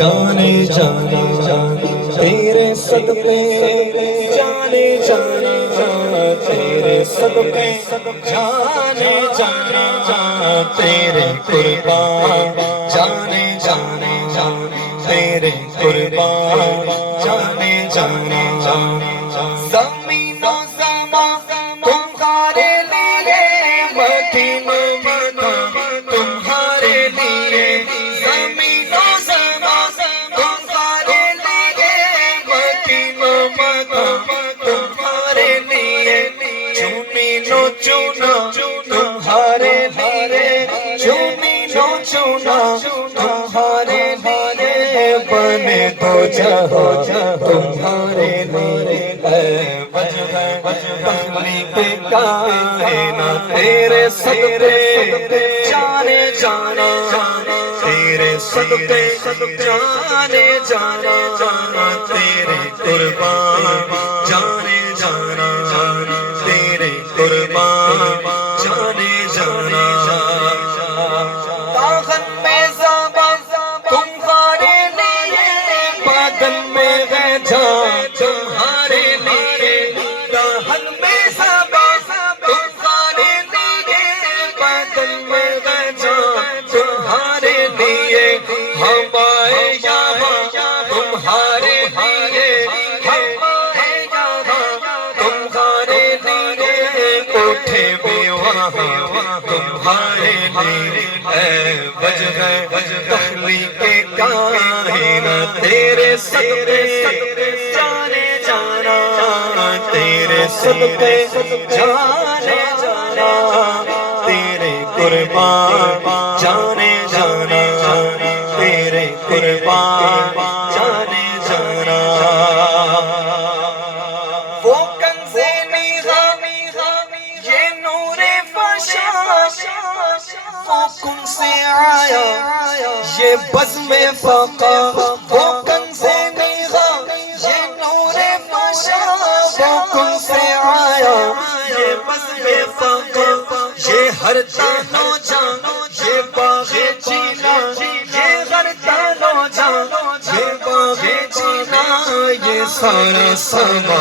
جانے جانا تیرے صدقے جانے جانا تیرے صدقے جانے جانا تیرے قربان جانے جانا تیرے قربان جانے جانا زمین و زمان تمہارے لیے مدین مدینہ تمہارے لیے زمین و زمان تمہارے لیے مدین مدینہ تمہارے لیے چنی نو چنا تمہارے لیے چنی نو چنا تمہارے لیے بنے تو جہاں تمہارے لیے تخلیق کائنات تیرے صدقے جانے جانا تیرے صدقے جانے جانا تیرے قربان جانے جانا تیرے قربان جانے جانا داغن میں زبان تمہارے لیے بدن میں ہے جان تمہارے لیے داغن میں زبان تمہارے لیے بدن میں ہے جان تمہارے لیے ہم آئے یہاں تمہارے لیے ہم آئے یہاں تمہارے لیے اٹھے بھی وہاں تمہارے لیے اے وجہ تخلیق کائنات تیرے صدقے جانے جانا تیرے صدقے جانے جانا تیرے قربان جانے جانا تیرے قربان جانے جانا وہ کنز نیغا یہ نور فشا وہ کن سے آیا یہ بزم فقا وہ کنز نیغا یہ نور فشا وہ کن سے آیا یہ بزم فقا یہ ہر تانو جان یہ باغ جینا یہ ہر تانو جان یہ باغ جینا یہ سارا سما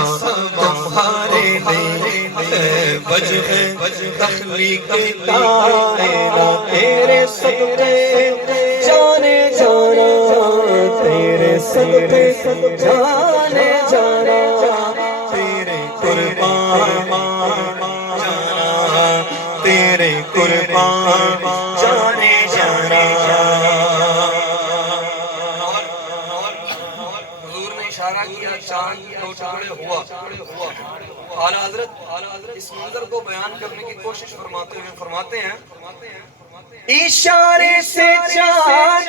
تمہارے لیے وجہ تخلیق کائنات تیرے صدقے جانے جانا تیرے صدقے جانے جانا تیرے قربان جانا تیرے قربان جانے جانا حضور نے اشارہ کیا چاند دو ٹکڑے ہوا اعلیٰ حضرت اس منظر کو بیان کرنے کی کوشش فرماتے ہوئے فرماتے ہیں اشارے سے چاند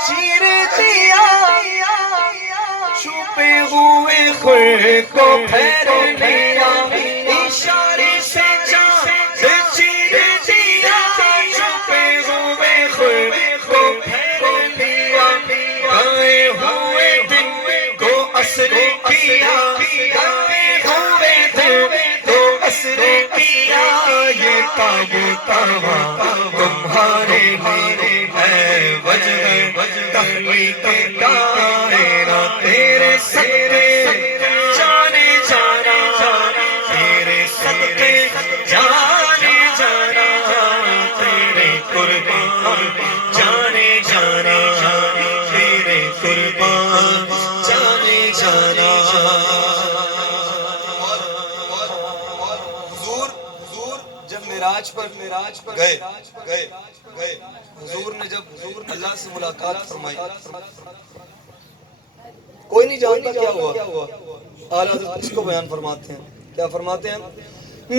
چیر دیا چھپے ہوئے خور کو پھیر لیا اشارے سے چاند چیر دیا چھپے ہوئے خور کو پھیر لیا گئے ہوئے دن کو اثر کیا یہ تابوت تمہارے لیے ہے وجہ تخلیق کائنات تیرے صدقے جانے جانا تیرے صدقے جانے جانا تیرے قربان جانے جانا تیرے قربان جانے جانا معراج پر گئے حضور نے جب اللہ سے ملاقات فرمائی کوئی نہیں جانتا کیا ہوا اعلیٰ حضرت اس کو بیان فرماتے ہیں کیا فرماتے ہیں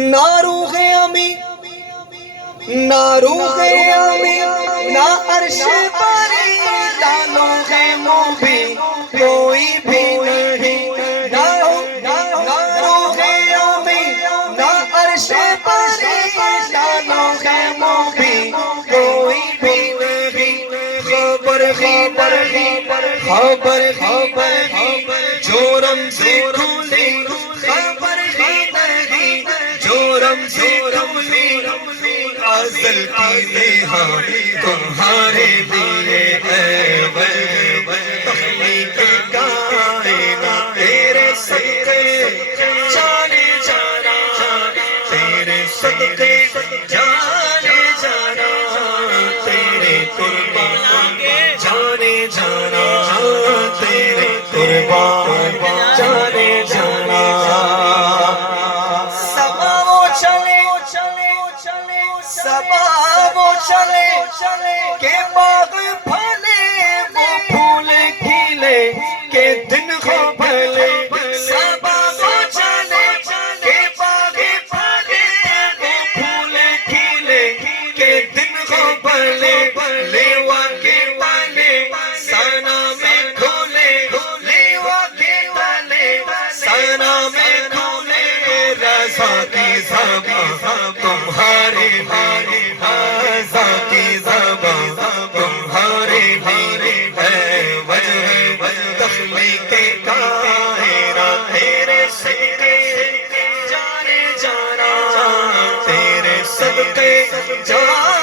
نہ روح امی نہ روح امی نہ عرش پری نہ لوح موبی کوئی بھی نہیں نہ روح امی نہ عرش پری نہ لوح موبی کوئی بھی نہیں خبر جو رمزی کھولی خبر ہی نہیں جو رمزی کھولی ازل کی نیہا تمہارے لیے ہے صدقے جانے جانا تیرے قربان جانے جانا تیرے قربان جانے جانا سبا وہ چلے سبا وہ چلے کہ باغ پھلے وہ پھول کھلے کہ دن ہو بھلے سبا وہ چلے کہ باغ پھلے وہ پھول کھلے کہ دن ہو بھلے لیوا کے تالے سنا میں کھولے لیوا کے تالے سنا میں کھولے رضا کی زباں تمہارے بھارے رضا کی زباں تمہارے بھارے ہے وجہ تخلیق کائنات تیرے صدقے جانے جانا تیرے صدقے جانے